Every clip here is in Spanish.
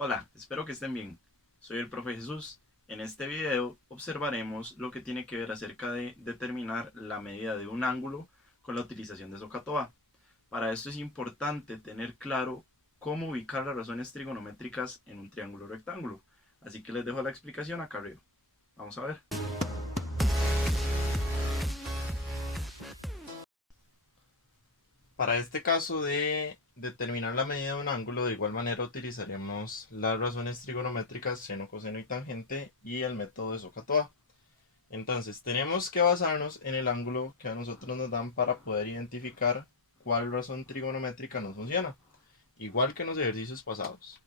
Hola, espero que estén bien. Soy el profe Jesús. En este video observaremos lo que tiene que ver acerca de determinar la medida de un ángulo con la utilización de SOHCAHTOA. Para esto es importante tener claro cómo ubicar las razones trigonométricas en un triángulo rectángulo. Así que les dejo la explicación acá arriba. Vamos a ver. Para este caso de determinar la medida de un ángulo, de igual manera utilizaremos las razones trigonométricas seno, coseno y tangente y el método de SOHCAHTOA. Entonces, tenemos que basarnos en el ángulo que a nosotros nos dan para poder identificar cuál razón trigonométrica nos funciona, igual que en los ejercicios pasados.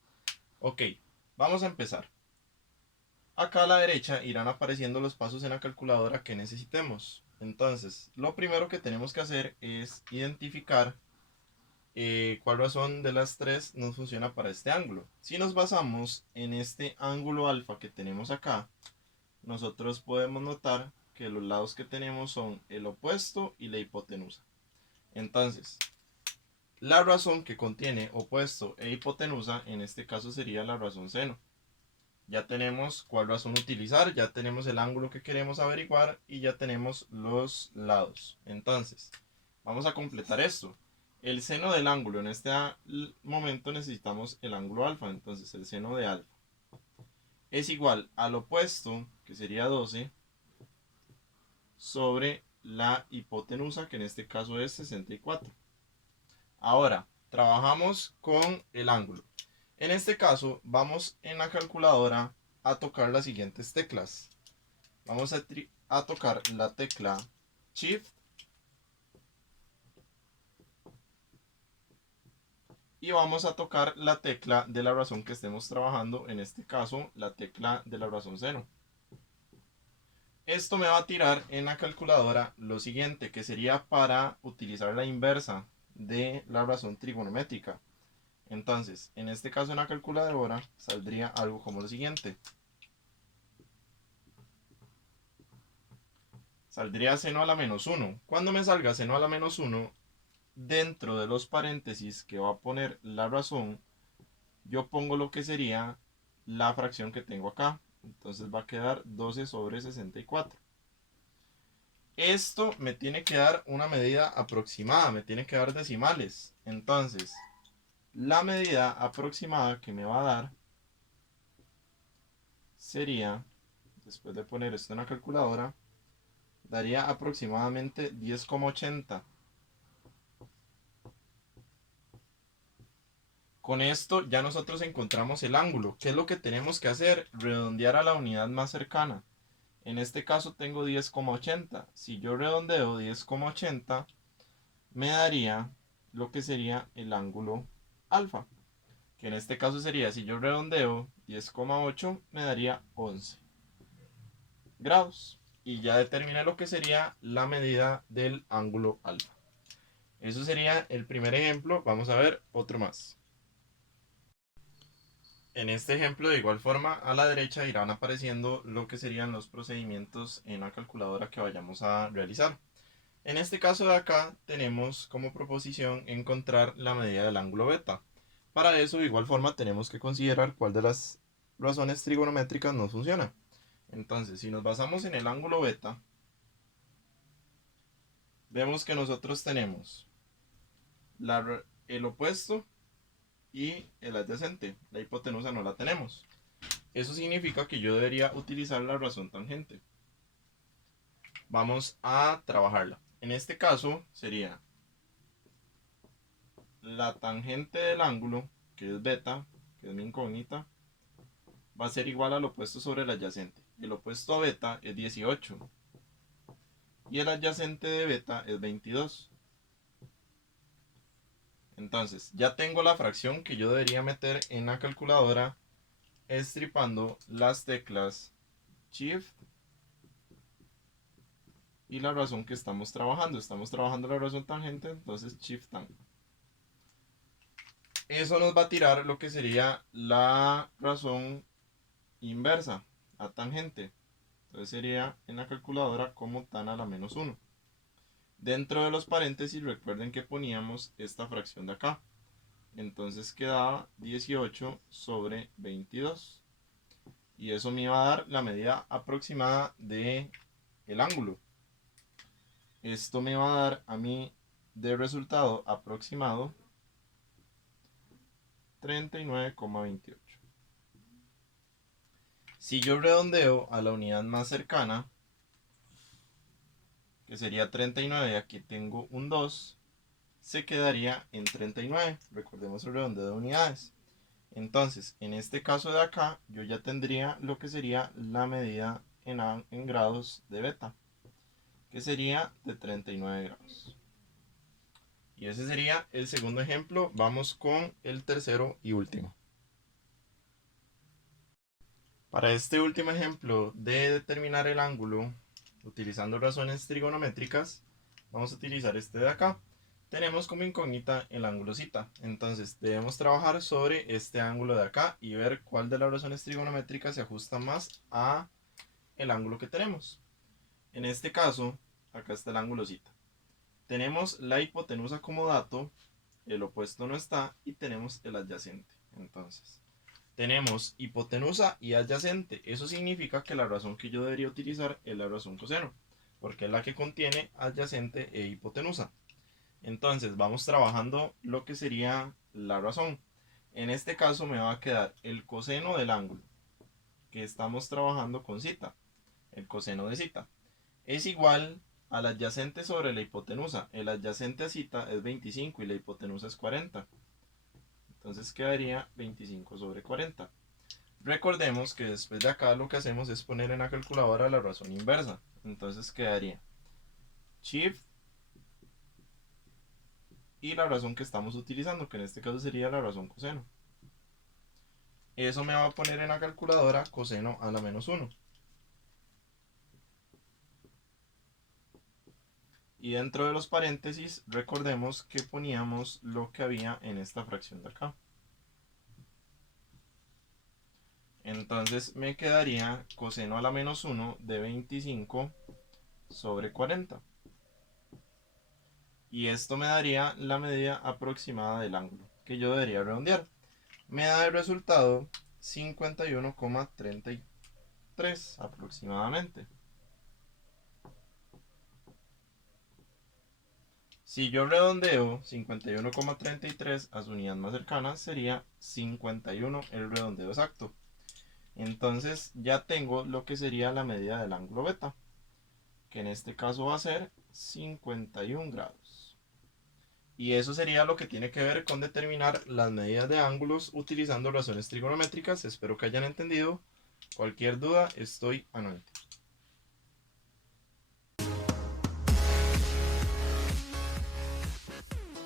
Ok, vamos a empezar. Acá a la derecha irán apareciendo los pasos en la calculadora que necesitemos. Entonces, lo primero que tenemos que hacer es identificar cuál razón de las tres nos funciona para este ángulo. Si nos basamos en este ángulo alfa que tenemos acá, nosotros podemos notar que los lados que tenemos son el opuesto y la hipotenusa. Entonces, la razón que contiene opuesto e hipotenusa en este caso sería la razón seno. Ya tenemos cuál razón utilizar, ya tenemos el ángulo que queremos averiguar y ya tenemos los lados. Entonces, vamos a completar esto. El seno del ángulo, en este momento necesitamos el ángulo alfa, entonces el seno de alfa es igual al opuesto, que sería 12, sobre la hipotenusa, que en este caso es 64. Ahora, trabajamos con el ángulo. En este caso, vamos en la calculadora a tocar las siguientes teclas. Vamos a tocar la tecla Shift y vamos a tocar la tecla de la razón que estemos trabajando, en este caso la tecla de la razón seno. Esto me va a tirar en la calculadora lo siguiente, que sería para utilizar la inversa de la razón trigonométrica. Entonces, en este caso en la calculadora saldría algo como lo siguiente. Saldría seno a la menos 1. Cuando me salga seno a la menos 1, dentro de los paréntesis que va a poner la razón, yo pongo lo que sería la fracción que tengo acá. Entonces va a quedar 12 sobre 64. Esto me tiene que dar una medida aproximada, me tiene que dar decimales. Entonces, la medida aproximada que me va a dar sería, después de poner esto en la calculadora, daría aproximadamente 10,80. Con esto ya nosotros encontramos el ángulo. ¿Qué es lo que tenemos que hacer? Redondear a la unidad más cercana. En este caso tengo 10,80. Si yo redondeo 10,80, me daría lo que sería el ángulo alfa. Que en este caso sería, si yo redondeo 10,8, me daría 11 grados. Y ya determiné lo que sería la medida del ángulo alfa. Eso sería el primer ejemplo. Vamos a ver otro más. En este ejemplo, de igual forma, a la derecha irán apareciendo lo que serían los procedimientos en la calculadora que vayamos a realizar. En este caso de acá tenemos como proposición encontrar la medida del ángulo beta. Para eso, de igual forma, tenemos que considerar cuál de las razones trigonométricas nos funciona. Entonces, si nos basamos en el ángulo beta, vemos que nosotros tenemos el opuesto y el adyacente. La hipotenusa no la tenemos. Eso significa que yo debería utilizar la razón tangente. Vamos a trabajarla. En este caso sería la tangente del ángulo, que es beta, que es mi incógnita, va a ser igual al opuesto sobre el adyacente. El opuesto a beta es 18 y el adyacente de beta es 22. Entonces, ya tengo la fracción que yo debería meter en la calculadora estripando las teclas Shift y la razón que estamos trabajando. Estamos trabajando la razón tangente, entonces Shift Tang. Eso nos va a tirar lo que sería la razón inversa a tangente. Entonces sería en la calculadora como tan a la menos 1. Dentro de los paréntesis recuerden que poníamos esta fracción de acá. Entonces quedaba 18 sobre 22. Y eso me iba a dar la medida aproximada de el ángulo. Esto me va a dar a mí de resultado aproximado 39,28. Si yo redondeo a la unidad más cercana, que sería 39, y aquí tengo un 2, se quedaría en 39. Recordemos el redondeo de unidades. Entonces, en este caso de acá, yo ya tendría lo que sería la medida en grados de beta, que sería de 39 grados. Y ese sería el segundo ejemplo. Vamos con el tercero y último. Para este último ejemplo de determinar el ángulo utilizando razones trigonométricas, vamos a utilizar este de acá. Tenemos como incógnita el ángulo θ. Entonces debemos trabajar sobre este ángulo de acá y ver cuál de las razones trigonométricas se ajusta más a el ángulo que tenemos. En este caso, acá está el ángulo θ. Tenemos la hipotenusa como dato, el opuesto no está, y tenemos el adyacente. Entonces, tenemos hipotenusa y adyacente. Eso significa que la razón que yo debería utilizar es la razón coseno, porque es la que contiene adyacente e hipotenusa. Entonces, vamos trabajando lo que sería la razón. En este caso me va a quedar el coseno del ángulo, que estamos trabajando con θ. El coseno de θ es igual al adyacente sobre la hipotenusa. El adyacente a θ es 25 y la hipotenusa es 40. Entonces quedaría 25 sobre 40. Recordemos que después de acá lo que hacemos es poner en la calculadora la razón inversa. Entonces quedaría shift y la razón que estamos utilizando, que en este caso sería la razón coseno. Eso me va a poner en la calculadora coseno a la menos 1. Y dentro de los paréntesis, recordemos que poníamos lo que había en esta fracción de acá. Entonces me quedaría coseno a la menos 1 de 25 sobre 40. Y esto me daría la medida aproximada del ángulo, que yo debería redondear. Me da el resultado 51,33 aproximadamente. Si yo redondeo 51,33 a su unidad más cercana, sería 51 el redondeo exacto. Entonces ya tengo lo que sería la medida del ángulo beta, que en este caso va a ser 51 grados. Y eso sería lo que tiene que ver con determinar las medidas de ángulos utilizando razones trigonométricas. Espero que hayan entendido. Cualquier duda, estoy anuente.